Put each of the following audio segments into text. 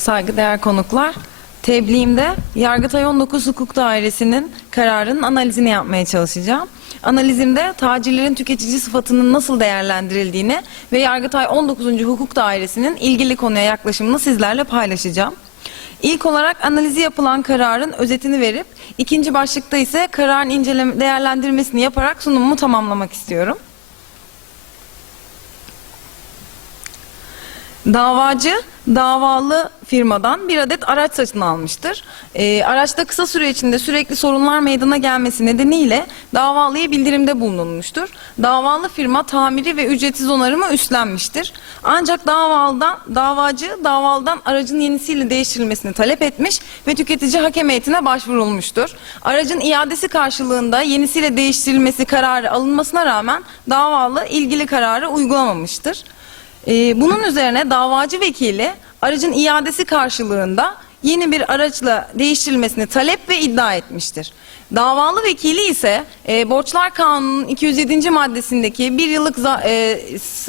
Saygıdeğer konuklar, tebliğimde Yargıtay 19 Hukuk Dairesi'nin kararının analizini yapmaya çalışacağım. Analizimde tacirlerin tüketici sıfatının nasıl değerlendirildiğini ve Yargıtay 19. Hukuk Dairesi'nin ilgili konuya yaklaşımını sizlerle paylaşacağım. İlk olarak analizi yapılan kararın özetini verip ikinci başlıkta ise kararın inceleme değerlendirmesini yaparak sunumumu tamamlamak istiyorum. Davacı davalı firmadan bir adet araç satın almıştır. Ee, araçta kısa süre içinde sürekli sorunlar meydana gelmesi nedeniyle davalıya bildirimde bulunulmuştur. Davalı firma tamiri ve ücretsiz onarımı üstlenmiştir. Ancak davalıdan, davacı davalıdan aracın yenisiyle değiştirilmesini talep etmiş ve tüketici hakem heyetine başvurulmuştur. Aracın iadesi karşılığında yenisiyle değiştirilmesi kararı alınmasına rağmen davalı ilgili kararı uygulamamıştır. Ee, bunun üzerine davacı vekili aracın iadesi karşılığında yeni bir araçla değiştirilmesini talep ve iddia etmiştir. Davalı vekili ise e, Borçlar Kanunu'nun 207. maddesindeki bir yıllık za- e,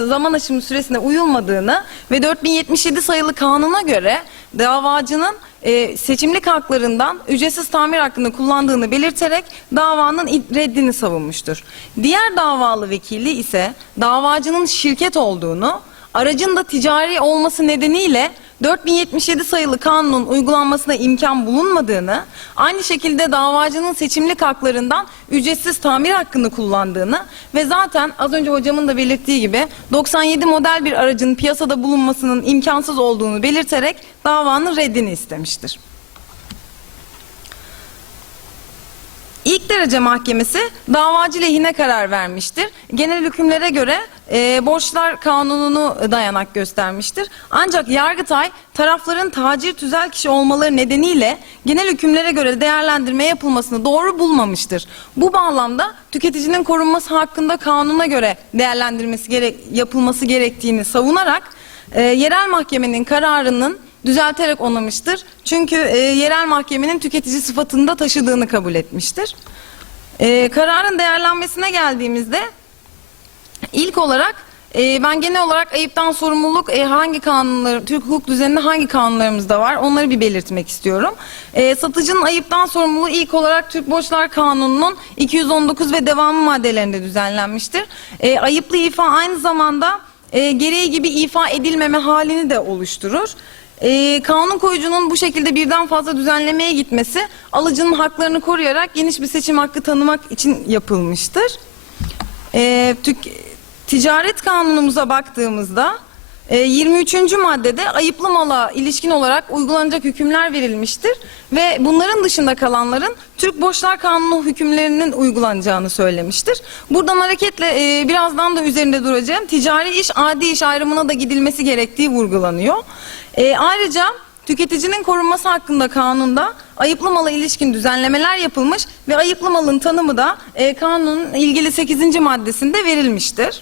zaman aşımı süresine uyulmadığını ve 4077 sayılı kanuna göre davacının e, seçimlik haklarından ücretsiz tamir hakkını kullandığını belirterek davanın reddini savunmuştur. Diğer davalı vekili ise davacının şirket olduğunu, aracın da ticari olması nedeniyle 4077 sayılı kanunun uygulanmasına imkan bulunmadığını, aynı şekilde davacının seçimlik haklarından ücretsiz tamir hakkını kullandığını ve zaten az önce hocamın da belirttiği gibi 97 model bir aracın piyasada bulunmasının imkansız olduğunu belirterek davanın reddini istemiştir. İlk derece mahkemesi davacı lehine karar vermiştir. Genel hükümlere göre e, borçlar kanununu dayanak göstermiştir. Ancak Yargıtay tarafların tacir tüzel kişi olmaları nedeniyle genel hükümlere göre değerlendirme yapılmasını doğru bulmamıştır. Bu bağlamda tüketicinin korunması hakkında kanuna göre değerlendirmesi gerek, yapılması gerektiğini savunarak e, yerel mahkemenin kararının düzelterek onamıştır. Çünkü e, yerel mahkemenin tüketici sıfatında taşıdığını kabul etmiştir. E, kararın değerlenmesine geldiğimizde ilk olarak e, ben genel olarak ayıptan sorumluluk e, hangi kanunlar, Türk hukuk düzeninde hangi kanunlarımızda var onları bir belirtmek istiyorum. E, satıcının ayıptan sorumluluğu ilk olarak Türk Borçlar Kanunu'nun 219 ve devamı maddelerinde düzenlenmiştir. E, ayıplı ifa aynı zamanda e, gereği gibi ifa edilmeme halini de oluşturur. Ee, kanun koyucunun bu şekilde birden fazla düzenlemeye gitmesi alıcının haklarını koruyarak geniş bir seçim hakkı tanımak için yapılmıştır. Ee, tük- ticaret kanunumuza baktığımızda e, 23. maddede ayıplı mala ilişkin olarak uygulanacak hükümler verilmiştir ve bunların dışında kalanların Türk Borçlar Kanunu hükümlerinin uygulanacağını söylemiştir. Buradan hareketle e, birazdan da üzerinde duracağım. Ticari iş, adi iş ayrımına da gidilmesi gerektiği vurgulanıyor. E, ayrıca tüketicinin korunması hakkında kanunda ayıplı mala ilişkin düzenlemeler yapılmış ve ayıplı malın tanımı da e, kanunun ilgili 8. maddesinde verilmiştir.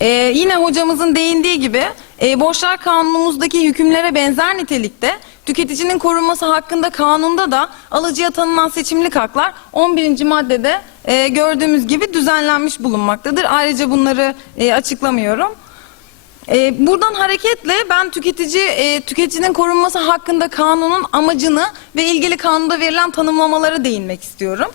Ee, yine hocamızın değindiği gibi e, borçlar kanunumuzdaki hükümlere benzer nitelikte tüketicinin korunması hakkında kanunda da alıcıya tanınan seçimlik haklar 11. maddede e, gördüğümüz gibi düzenlenmiş bulunmaktadır. Ayrıca bunları e, açıklamıyorum. E, buradan hareketle ben tüketici e, tüketicinin korunması hakkında kanunun amacını ve ilgili kanunda verilen tanımlamalara değinmek istiyorum.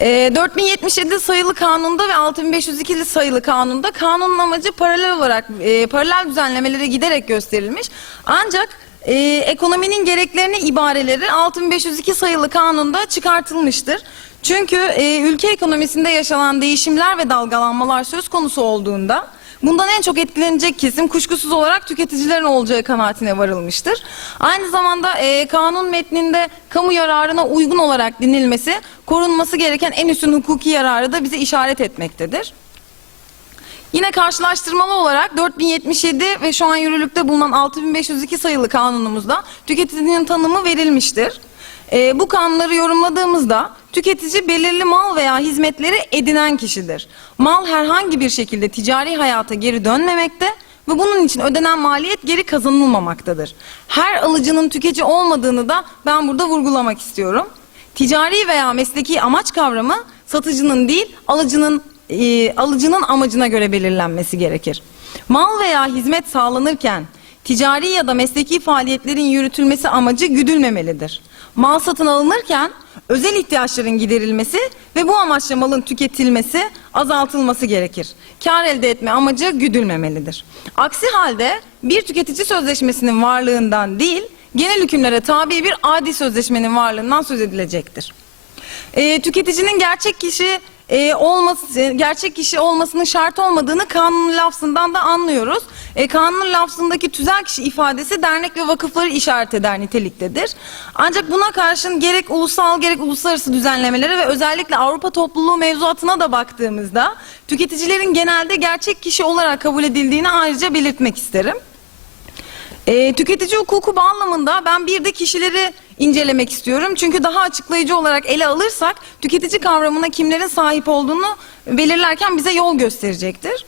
E, 4077 sayılı kanunda ve 6502 sayılı kanunda kanunun amacı paralel olarak e, paralel düzenlemelere giderek gösterilmiş. Ancak e, ekonominin gereklerini ibareleri 6502 sayılı kanunda çıkartılmıştır. Çünkü e, ülke ekonomisinde yaşanan değişimler ve dalgalanmalar söz konusu olduğunda Bundan en çok etkilenecek kesim kuşkusuz olarak tüketicilerin olacağı kanaatine varılmıştır. Aynı zamanda e, kanun metninde kamu yararına uygun olarak dinilmesi, korunması gereken en üstün hukuki yararı da bize işaret etmektedir. Yine karşılaştırmalı olarak 4077 ve şu an yürürlükte bulunan 6502 sayılı kanunumuzda tüketicinin tanımı verilmiştir. Ee, bu kanunları yorumladığımızda tüketici belirli mal veya hizmetleri edinen kişidir. Mal herhangi bir şekilde ticari hayata geri dönmemekte ve bunun için ödenen maliyet geri kazanılmamaktadır. Her alıcının tüketici olmadığını da ben burada vurgulamak istiyorum. Ticari veya mesleki amaç kavramı satıcının değil alıcının e, alıcının amacına göre belirlenmesi gerekir. Mal veya hizmet sağlanırken ticari ya da mesleki faaliyetlerin yürütülmesi amacı güdülmemelidir. Mal satın alınırken özel ihtiyaçların giderilmesi ve bu amaçla malın tüketilmesi, azaltılması gerekir. Kar elde etme amacı güdülmemelidir. Aksi halde bir tüketici sözleşmesinin varlığından değil, genel hükümlere tabi bir adi sözleşmenin varlığından söz edilecektir. E, tüketicinin gerçek kişi e, olması, gerçek kişi olmasının şart olmadığını kanun lafzından da anlıyoruz. E, kanun lafzındaki tüzel kişi ifadesi dernek ve vakıfları işaret eder niteliktedir. Ancak buna karşın gerek ulusal gerek uluslararası düzenlemelere ve özellikle Avrupa topluluğu mevzuatına da baktığımızda tüketicilerin genelde gerçek kişi olarak kabul edildiğini ayrıca belirtmek isterim. E, tüketici hukuku bağlamında ben bir de kişileri incelemek istiyorum. Çünkü daha açıklayıcı olarak ele alırsak tüketici kavramına kimlerin sahip olduğunu belirlerken bize yol gösterecektir.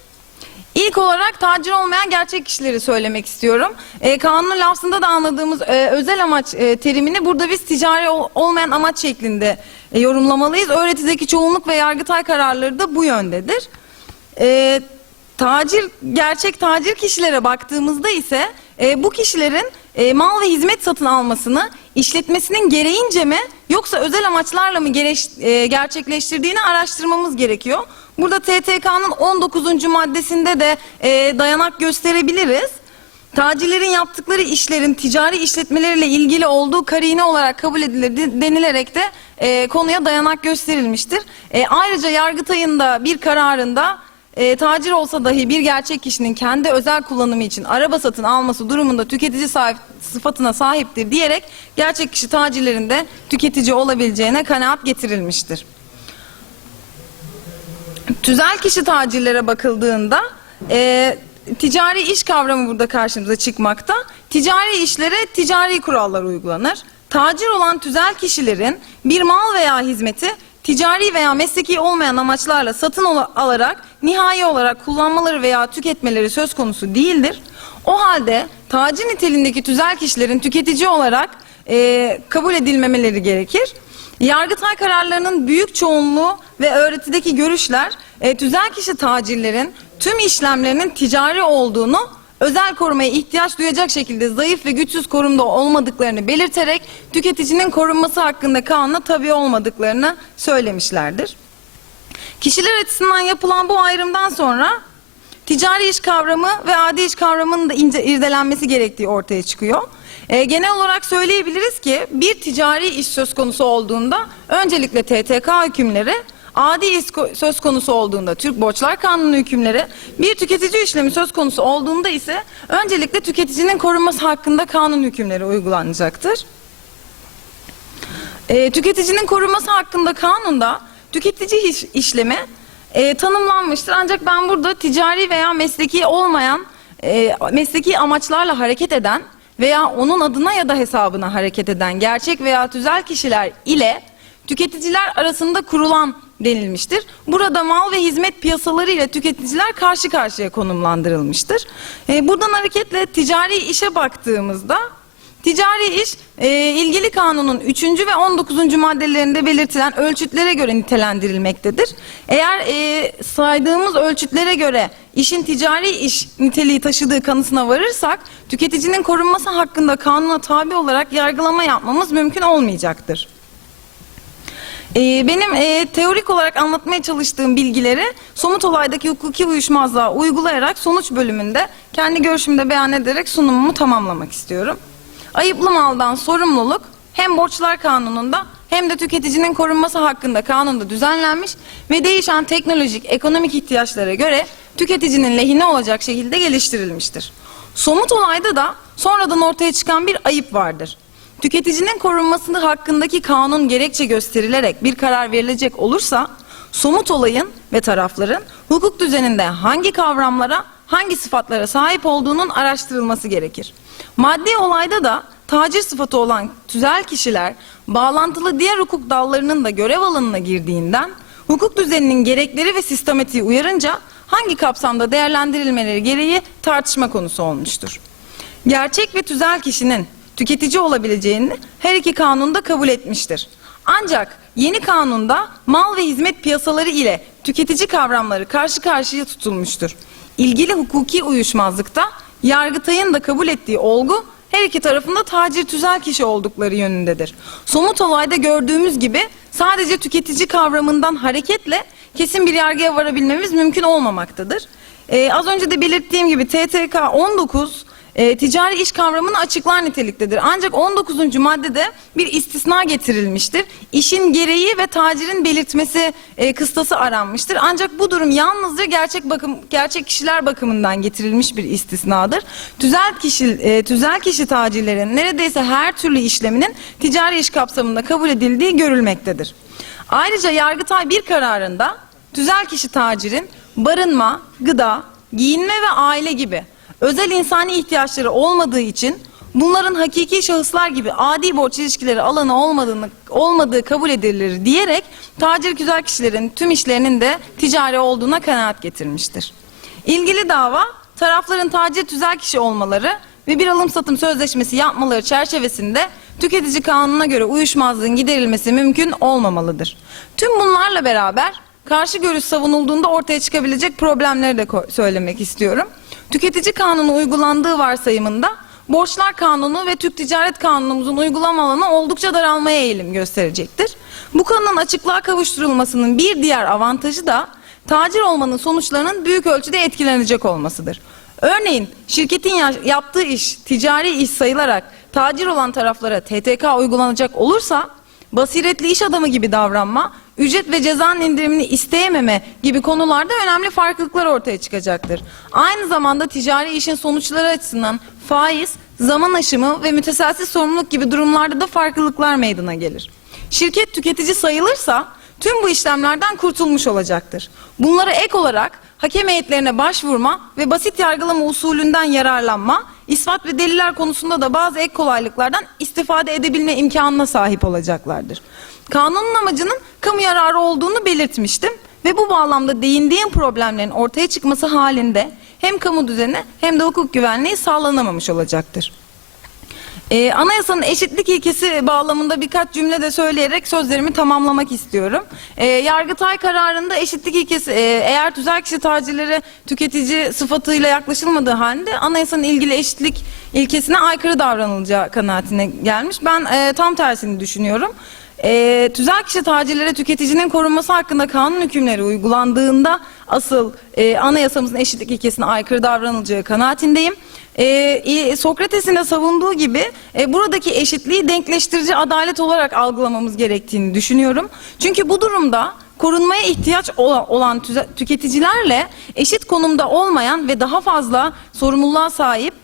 İlk olarak tacir olmayan gerçek kişileri söylemek istiyorum. E, kanun lafzında da anladığımız e, özel amaç e, terimini burada biz ticari ol- olmayan amaç şeklinde e, yorumlamalıyız. Öğretideki çoğunluk ve yargıtay kararları da bu yöndedir. E, tacir gerçek tacir kişilere baktığımızda ise e, bu kişilerin e, mal ve hizmet satın almasını işletmesinin gereğince mi yoksa özel amaçlarla mı gereş- e, gerçekleştirdiğini araştırmamız gerekiyor. Burada TTK'nın 19. maddesinde de e, dayanak gösterebiliriz. Tacirlerin yaptıkları işlerin ticari işletmeleriyle ilgili olduğu karine olarak kabul edilir de- denilerek de e, konuya dayanak gösterilmiştir. E, ayrıca Yargıtay'ın da bir kararında e, tacir olsa dahi bir gerçek kişinin kendi özel kullanımı için araba satın alması durumunda tüketici sahip, sıfatına sahiptir diyerek gerçek kişi tacirlerin de tüketici olabileceğine kanaat getirilmiştir. Tüzel kişi tacirlere bakıldığında e, ticari iş kavramı burada karşımıza çıkmakta. Ticari işlere ticari kurallar uygulanır. Tacir olan tüzel kişilerin bir mal veya hizmeti ticari veya mesleki olmayan amaçlarla satın alarak nihai olarak kullanmaları veya tüketmeleri söz konusu değildir. O halde tacir niteliğindeki tüzel kişilerin tüketici olarak e, kabul edilmemeleri gerekir. Yargıtay kararlarının büyük çoğunluğu ve öğretideki görüşler e, tüzel kişi tacirlerin tüm işlemlerinin ticari olduğunu özel korumaya ihtiyaç duyacak şekilde zayıf ve güçsüz korumda olmadıklarını belirterek tüketicinin korunması hakkında kanuna tabi olmadıklarını söylemişlerdir. Kişiler açısından yapılan bu ayrımdan sonra ticari iş kavramı ve adi iş kavramının da ince irdelenmesi gerektiği ortaya çıkıyor. Ee, genel olarak söyleyebiliriz ki bir ticari iş söz konusu olduğunda öncelikle TTK hükümleri, adi ko- söz konusu olduğunda Türk Borçlar Kanunu hükümleri, bir tüketici işlemi söz konusu olduğunda ise öncelikle tüketicinin korunması hakkında kanun hükümleri uygulanacaktır. E, tüketicinin korunması hakkında kanunda tüketici iş- işlemi e, tanımlanmıştır. Ancak ben burada ticari veya mesleki olmayan, e, mesleki amaçlarla hareket eden veya onun adına ya da hesabına hareket eden gerçek veya tüzel kişiler ile tüketiciler arasında kurulan denilmiştir. Burada mal ve hizmet piyasaları ile tüketiciler karşı karşıya konumlandırılmıştır. E, buradan hareketle ticari işe baktığımızda Ticari iş e, ilgili kanunun 3. ve 19. maddelerinde belirtilen ölçütlere göre nitelendirilmektedir. Eğer e, saydığımız ölçütlere göre işin ticari iş niteliği taşıdığı kanısına varırsak tüketicinin korunması hakkında kanuna tabi olarak yargılama yapmamız mümkün olmayacaktır. Ee, benim e, teorik olarak anlatmaya çalıştığım bilgileri somut olaydaki hukuki uyuşmazlığa uygulayarak sonuç bölümünde kendi görüşümde beyan ederek sunumumu tamamlamak istiyorum. Ayıplı maldan sorumluluk hem borçlar kanununda hem de tüketicinin korunması hakkında kanunda düzenlenmiş ve değişen teknolojik ekonomik ihtiyaçlara göre tüketicinin lehine olacak şekilde geliştirilmiştir. Somut olayda da sonradan ortaya çıkan bir ayıp vardır. Tüketicinin korunması hakkındaki kanun gerekçe gösterilerek bir karar verilecek olursa somut olayın ve tarafların hukuk düzeninde hangi kavramlara, hangi sıfatlara sahip olduğunun araştırılması gerekir. Maddi olayda da tacir sıfatı olan tüzel kişiler bağlantılı diğer hukuk dallarının da görev alanına girdiğinden hukuk düzeninin gerekleri ve sistematiği uyarınca hangi kapsamda değerlendirilmeleri gereği tartışma konusu olmuştur. Gerçek ve tüzel kişinin tüketici olabileceğini her iki kanunda kabul etmiştir. Ancak yeni kanunda mal ve hizmet piyasaları ile tüketici kavramları karşı karşıya tutulmuştur. İlgili hukuki uyuşmazlıkta Yargıtay'ın da kabul ettiği olgu her iki tarafında tacir tüzel kişi oldukları yönündedir. Somut olayda gördüğümüz gibi sadece tüketici kavramından hareketle kesin bir yargıya varabilmemiz mümkün olmamaktadır. Ee, az önce de belirttiğim gibi TTK 19 e, ticari iş kavramını açıklar niteliktedir. Ancak 19. maddede bir istisna getirilmiştir. İşin gereği ve tacirin belirtmesi e, kıstası aranmıştır. Ancak bu durum yalnızca gerçek bakım gerçek kişiler bakımından getirilmiş bir istisnadır. Tüzel kişi e, tüzel kişi tacirlerin neredeyse her türlü işleminin ticari iş kapsamında kabul edildiği görülmektedir. Ayrıca Yargıtay bir kararında tüzel kişi tacirin barınma, gıda, giyinme ve aile gibi özel insani ihtiyaçları olmadığı için bunların hakiki şahıslar gibi adi borç ilişkileri alanı olmadığını olmadığı kabul edilir diyerek tacir güzel kişilerin tüm işlerinin de ticari olduğuna kanaat getirmiştir. İlgili dava tarafların tacir tüzel kişi olmaları ve bir alım satım sözleşmesi yapmaları çerçevesinde tüketici kanununa göre uyuşmazlığın giderilmesi mümkün olmamalıdır. Tüm bunlarla beraber karşı görüş savunulduğunda ortaya çıkabilecek problemleri de söylemek istiyorum. Tüketici kanunu uygulandığı varsayımında borçlar kanunu ve Türk Ticaret Kanunumuzun uygulama alanı oldukça daralmaya eğilim gösterecektir. Bu konunun açıklığa kavuşturulmasının bir diğer avantajı da tacir olmanın sonuçlarının büyük ölçüde etkilenecek olmasıdır. Örneğin şirketin ya- yaptığı iş ticari iş sayılarak tacir olan taraflara TTK uygulanacak olursa basiretli iş adamı gibi davranma, ücret ve cezanın indirimini isteyememe gibi konularda önemli farklılıklar ortaya çıkacaktır. Aynı zamanda ticari işin sonuçları açısından faiz, zaman aşımı ve müteselsiz sorumluluk gibi durumlarda da farklılıklar meydana gelir. Şirket tüketici sayılırsa tüm bu işlemlerden kurtulmuş olacaktır. Bunlara ek olarak hakem heyetlerine başvurma ve basit yargılama usulünden yararlanma, ispat ve deliller konusunda da bazı ek kolaylıklardan istifade edebilme imkanına sahip olacaklardır. Kanunun amacının kamu yararı olduğunu belirtmiştim ve bu bağlamda değindiğim problemlerin ortaya çıkması halinde hem kamu düzeni hem de hukuk güvenliği sağlanamamış olacaktır. Ee, anayasanın eşitlik ilkesi bağlamında birkaç cümle de söyleyerek sözlerimi tamamlamak istiyorum. Ee, Yargıtay kararında eşitlik ilkesi e, eğer tüzel kişi tacirlere tüketici sıfatıyla yaklaşılmadığı halde anayasanın ilgili eşitlik ilkesine aykırı davranılacağı kanaatine gelmiş. Ben e, tam tersini düşünüyorum. E, tüzel kişi tacirlere tüketicinin korunması hakkında kanun hükümleri uygulandığında asıl e, anayasamızın eşitlik ilkesine aykırı davranılacağı kanaatindeyim. E, Sokrates'in de savunduğu gibi e, buradaki eşitliği denkleştirici adalet olarak algılamamız gerektiğini düşünüyorum. Çünkü bu durumda korunmaya ihtiyaç ola- olan tüketicilerle eşit konumda olmayan ve daha fazla sorumluluğa sahip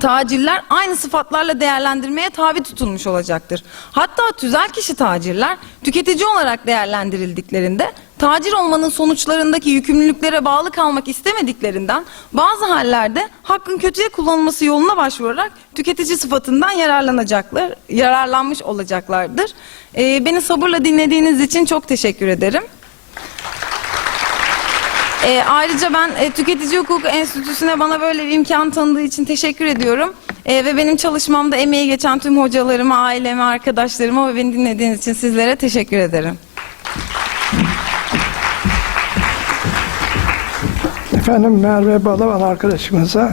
tacirler aynı sıfatlarla değerlendirmeye tabi tutulmuş olacaktır. Hatta tüzel kişi tacirler tüketici olarak değerlendirildiklerinde tacir olmanın sonuçlarındaki yükümlülüklere bağlı kalmak istemediklerinden bazı hallerde hakkın kötüye kullanılması yoluna başvurarak tüketici sıfatından yararlanacaklar, yararlanmış olacaklardır. Ee, beni sabırla dinlediğiniz için çok teşekkür ederim. E, ayrıca ben e, Tüketici Hukuk Enstitüsü'ne bana böyle bir imkan tanıdığı için teşekkür ediyorum. E, ve benim çalışmamda emeği geçen tüm hocalarıma, aileme, arkadaşlarıma ve beni dinlediğiniz için sizlere teşekkür ederim. Efendim Merve Balaban arkadaşımıza